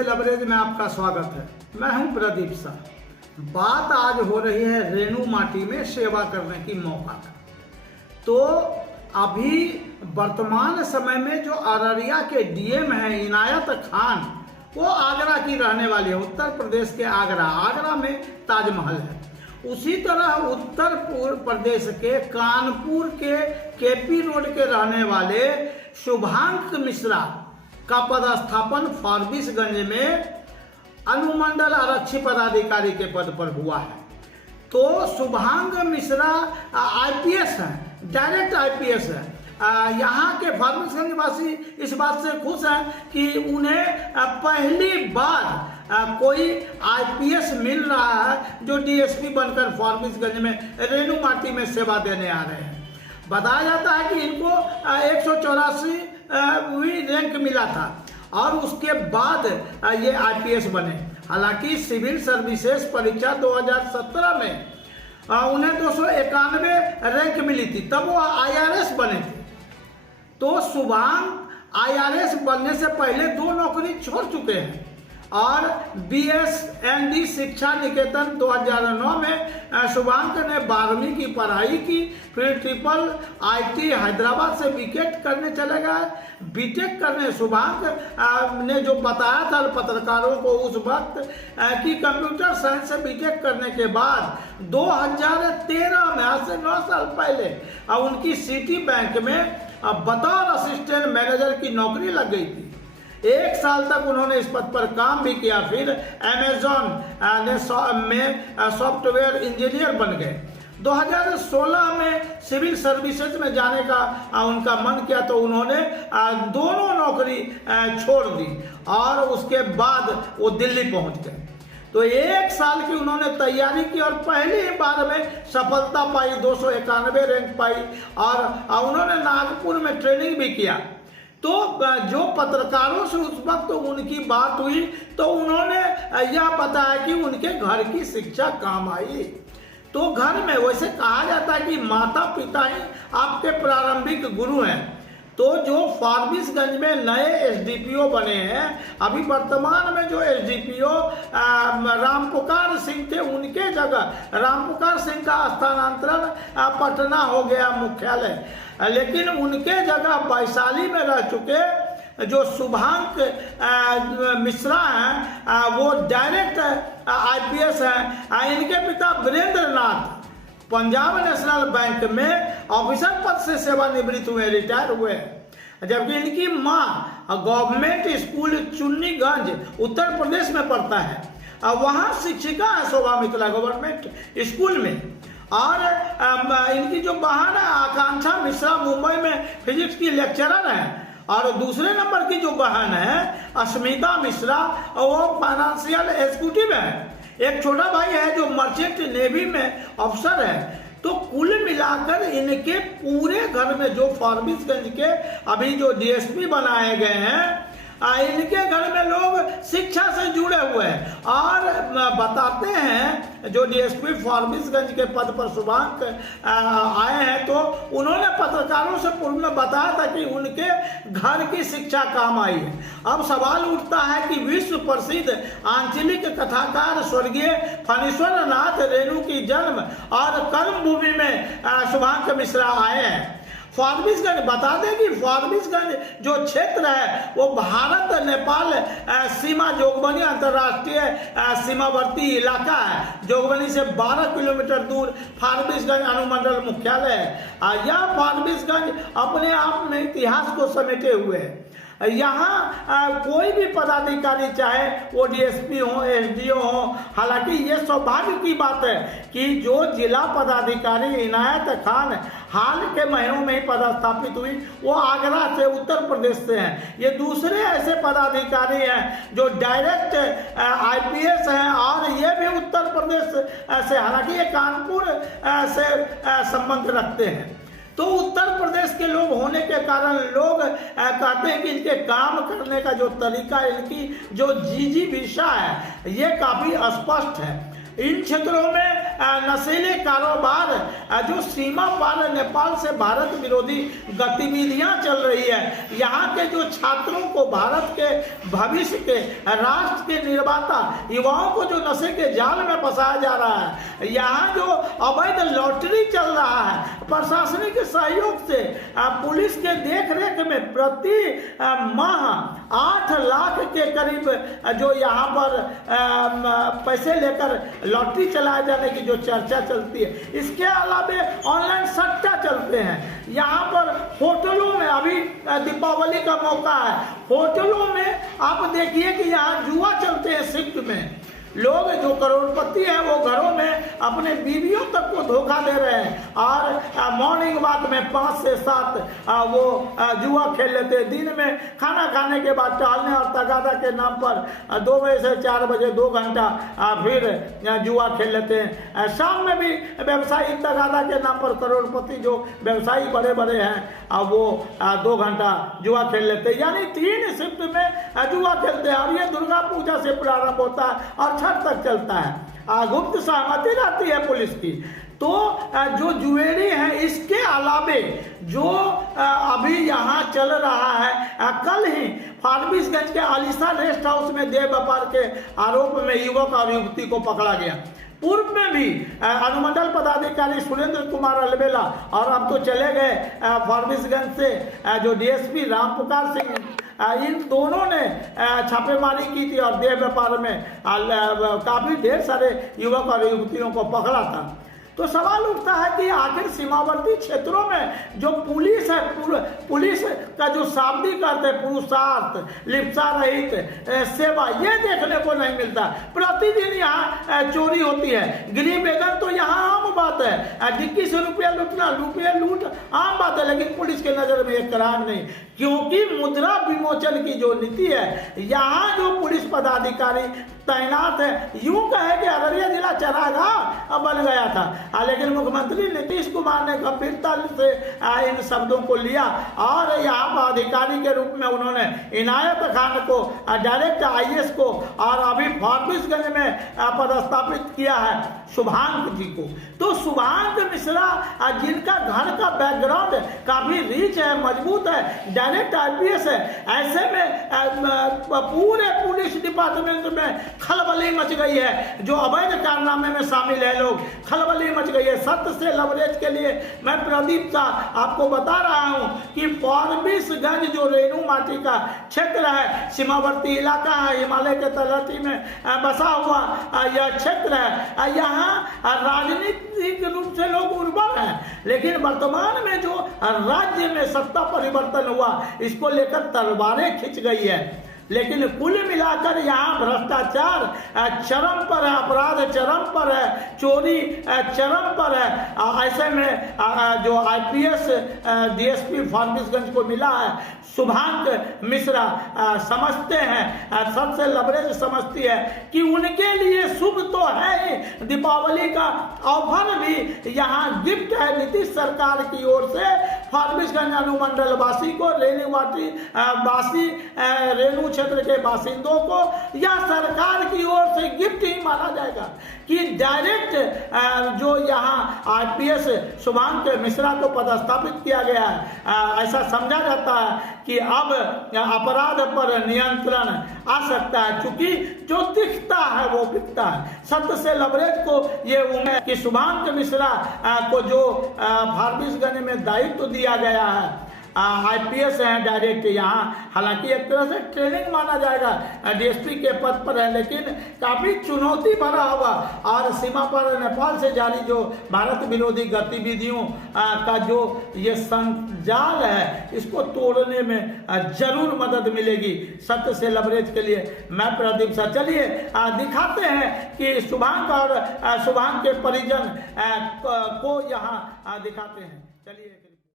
से लबरेज में आपका स्वागत है। मैं हूं प्रदीप शाह। बात आज हो रही है रेणु माटी में सेवा करने की मौका का। तो अभी वर्तमान समय में जो अररिया के डीएम हैं इनायत खान, वो आगरा की रहने वाली है, उत्तर प्रदेश के आगरा में ताजमहल है। उसी तरह उत्तर प्रदेश के कानपुर के केपी रोड के रहने वाले शुभांक मिश्रा का पदस्थापन फारबिसगंज में अनुमंडल आरक्षी पदाधिकारी के पद पर हुआ है। तो शुभांक मिश्रा आईपीएस है, डायरेक्ट आईपीएस है। यहाँ के फारबिसगंज वासी इस बात से खुश हैं कि उन्हें पहली बार कोई आईपीएस मिल रहा है जो डीएसपी बनकर फारबिसगंज में रेणु माटी में सेवा देने आ रहे हैं। बताया जाता है कि इनको 184वीं रैंक मिला था और उसके बाद ये आईपीएस बने। हालांकि सिविल सर्विसेज परीक्षा 2017 में उन्हें 291 रैंक मिली थी, तब वो आईआरएस बने थे। तो शुभांक आईआरएस बनने से पहले 2 नौकरी छोड़ चुके हैं और बीएसएनडी शिक्षा निकेतन 2009 में शुभांक ने 12वीं की पढ़ाई की, फिर ट्रिपल आईटी हैदराबाद से बीटेक करने चले गए। बीटेक करने शुभांक ने जो बताया था पत्रकारों को उस वक्त कि कंप्यूटर साइंस से बीटेक करने के बाद 2013 में, आज से 9 साल पहले, उनकी सिटी बैंक में बतौर असिस्टेंट मैनेजर की नौकरी लग गई थी। 1 साल तक उन्होंने इस पद पर काम भी किया, फिर अमेज़न में सॉफ्टवेयर इंजीनियर बन गए। 2016 में सिविल सर्विसेज में जाने का उनका मन किया तो उन्होंने दोनों नौकरी छोड़ दी और उसके बाद वो दिल्ली पहुंच गए। तो 1 साल की उन्होंने तैयारी की और पहली बार में सफलता पाई, 291 रैंक पाई और उन्होंने नागपुर में ट्रेनिंग भी किया। तो जो पत्रकारों से उस वक्त उनकी बात हुई तो उन्होंने यह बताया कि उनके घर की शिक्षा काम आई। तो घर में वैसे कहा जाता है कि माता पिता ही आपके प्रारंभिक गुरु हैं। तो जो फारबिसगंज में नए एसडीपीओ बने हैं, अभी वर्तमान में जो एसडीपीओ रामपुकार सिंह थे, उनके जगह रामपुकार सिंह का स्थानांतरण पटना हो गया मुख्यालय, लेकिन उनके जगह वैशाली में रह चुके जो शुभांक मिश्रा हैं वो डायरेक्ट आईपीएस हैं। इनके पिता वीरेंद्र नाथ पंजाब नेशनल बैंक में ऑफिसर पद से सेवानिवृत्त हुए, रिटायर हुए, जबकि इनकी माँ गवर्नमेंट स्कूल चुन्नीगंज उत्तर प्रदेश में पढ़ता है, वहाँ शिक्षिका है शोभा मित्रा गवर्नमेंट स्कूल में। और इनकी जो बहन है आकांक्षा मिश्रा मुंबई में फिजिक्स की लेक्चरर है और दूसरे नंबर की जो बहन है अस्मिता मिश्रा वो फाइनेंशियल एग्जीक्यूटिव है। एक छोटा भाई है जो मर्चेंट नेवी में अफसर है। तो कुल मिलाकर इनके पूरे घर में जो फारबिसगंज के अभी जो डीएसपी बनाए गए हैं, इनके घर में लोग शिक्षा से जुड़े हुए हैं। और बताते हैं जो डीएसपी फारबिसगंज के पद पर शुभांक आए हैं तो उन्होंने पत्रकारों से पूर्व में बताया था कि उनके घर की शिक्षा काम आई है। अब सवाल उठता है कि विश्व प्रसिद्ध आंचलिक कथाकार स्वर्गीय फणीश्वर नाथ रेणु की जन्म और कर्म भूमि में शुभांक मिश्रा आए हैं। फारबिसगंज बता दें कि फारबिसगंज जो क्षेत्र है वो भारत नेपाल सीमा जोगबनी अंतर्राष्ट्रीय सीमावर्ती इलाका है। जोगबनी से 12 किलोमीटर दूर फारबिसगंज अनुमंडल मुख्यालय है। यह फारबिसगंज अपने आप में इतिहास को समेटे हुए है। यहाँ कोई भी पदाधिकारी चाहे वो डीएसपी हो, एसडीओ हो, हालांकि ये सौभाग्य की बात है कि जो जिला पदाधिकारी इनायत खान हाल के महीनों में ही पदस्थापित हुई वो आगरा से, उत्तर प्रदेश से हैं। ये दूसरे ऐसे पदाधिकारी हैं जो डायरेक्ट आईपीएस हैं और ये भी उत्तर प्रदेश से, हालांकि ये कानपुर से संबंध रखते हैं। तो उत्तर प्रदेश के लोग होने के कारण लोग कहते हैं कि इनके काम करने का जो तरीका, इनकी जो जीजी विषा है ये काफी स्पष्ट है। इन क्षेत्रों में नशीले कारोबार, जो सीमा पार नेपाल से भारत विरोधी गतिविधियां चल रही है, यहाँ के जो छात्रों को भारत के भविष्य के राष्ट्र के निर्माता युवाओं को जो नशे के जाल में फंसाया जा रहा है, यहाँ जो अवैध लॉटरी चल रहा है, प्रशासनिक सहयोग से पुलिस के देखरेख में प्रति माह 8 लाख के करीब जो यहाँ पर पैसे लेकर लॉटरी चलाए जाने की जो चर्चा चलती है, इसके अलावा ऑनलाइन सट्टा चलते हैं। यहाँ पर होटलों में अभी दीपावली का मौका है, होटलों में आप देखिए कि यहाँ जुआ चलते हैं शिफ्ट में। लोग जो करोड़पति हैं वो घरों में अपने बीवियों तक को धोखा दे रहे हैं और मॉर्निंग वॉक में 5 से 7 वो जुआ खेल लेते हैं। दिन में खाना खाने के बाद टहलने और तगादा के नाम पर 2 बजे से 4 बजे 2 घंटा फिर जुआ खेल लेते हैं। शाम में भी व्यवसायिक तगादा के नाम पर करोड़पति जो व्यवसायी बड़े बड़े हैं वो 2 घंटा जुआ खेल लेते हैं, यानी 3 शिफ्ट में जुआ खेलते हैं। और ये दुर्गा पूजा से प्रारंभ होता है और छठ तक चलता है। गुप्त सहमति रहती है पुलिस की। तो जो जुएरी है, इसके अलावे जो अभी यहाँ चल रहा है, कल ही फारबिसगंज के आलिशान रेस्ट हाउस में देह व्यापार के आरोप में युवक और युवती को पकड़ा गया। पूर्व में भी अनुमंडल पदाधिकारी सुरेंद्र कुमार अलबेला और अब तो चले गए फारबिसगंज से जो डीएसपी रामपुकार सिंह, इन दोनों ने छापेमारी की थी और देह व्यापार में काफी ढेर सारे युवक और युवतियों को पकड़ा था। तो सवाल उठता है कि आखिर सीमावर्ती क्षेत्रों में जो पुलिस है, पुलिस का जो शाब्दिक अर्थ है पुरुषार्थ, लिप्सा रहित सेवा, ये देखने को नहीं मिलता। प्रतिदिन यहाँ चोरी होती है, गृह बेदन तो यहाँ आम बात है, डिक्की से रुपया लूटना, रुपया लूट आम बात है, लेकिन पुलिस के नजर में एक क्राइम नहीं, क्योंकि मुद्रा विमोचन की जो नीति है, यहाँ जो पुलिस पदाधिकारी तैनात है, यूं कहे कि अररिया जिला चरागाह बन गया था, लेकिन मुख्यमंत्री नीतीश कुमार ने गंभीरता से इन शब्दों को लिया और यहाँ पर अधिकारी के रूप में उन्होंने इनायत खान को, डायरेक्ट आईएएस को और अभी फारबिसगंज में पदस्थापित किया है शुभांक जी को। तो शुभांक मिश्रा जिनका घर का बैकग्राउंड काफी रिच है, मजबूत है, डायरेक्ट आईपीएस है, ऐसे में पूरे पुलिस डिपार्टमेंट में खलबली मच गई है। जो अवैध कारनामे में शामिल है लोग, खलबली मच गई है। सत्य से लवरेज के लिए मैं प्रदीप शाह आपको बता रहा हूं कि फारबिसगंज जो रेणु माटी का क्षेत्र है, सीमावर्ती इलाका है, हिमालय के तलहटी में बसा हुआ यह क्षेत्र है, यहाँ राजनीतिक रूप से लोग उर्वर हैं, लेकिन वर्तमान में जो राज्य में सत्ता परिवर्तन हुआ, इसको लेकर तलवारें खिंच गई है। लेकिन कुल मिलाकर यहाँ भ्रष्टाचार चरम पर है, अपराध चरम पर है, चोरी चरम पर है। ऐसे में जो आईपीएस डीएसपी फारबिसगंज को मिला है, शुभांक मिश्रा समझते हैं, सबसे लवरेज समझती है कि उनके लिए शुभ तो है ही, दीपावली का ऑफर भी यहाँ गिफ्ट है नीतीश सरकार की ओर से फारबिसगंज अनुमंडल वासी को, रेणुवाटी वासी, रेणु क्षेत्र के बासिंदों को, या सरकार की ओर से गिफ्ट ही माना जाएगा कि डायरेक्ट जो यहाँ आईपीएस शुभांक मिश्रा को पदस्थापित किया गया है, ऐसा समझा जाता है कि अब अपराध पर नियंत्रण आ सकता है, क्योंकि जो दिखता है वो बिकता है। सत्य से लवरेज को ये उम्मीद कि शुभांक मिश्रा को जो फारबिसगंज में दायित्व दिया गया है, आईपीएस है डायरेक्ट यहाँ, हालांकि एक तरह से ट्रेनिंग माना जाएगा, डीएसपी के पद पर है, लेकिन काफी चुनौती भरा होगा और सीमा पर नेपाल से जारी जो भारत विरोधी गतिविधियों का जो ये संजाल है, इसको तोड़ने में जरूर मदद मिलेगी। सत्य से लवरेज के लिए मैं प्रदीप शाह, चलिए दिखाते हैं कि शुभांक और शुभांक के परिजन को यहाँ दिखाते हैं। चलिए।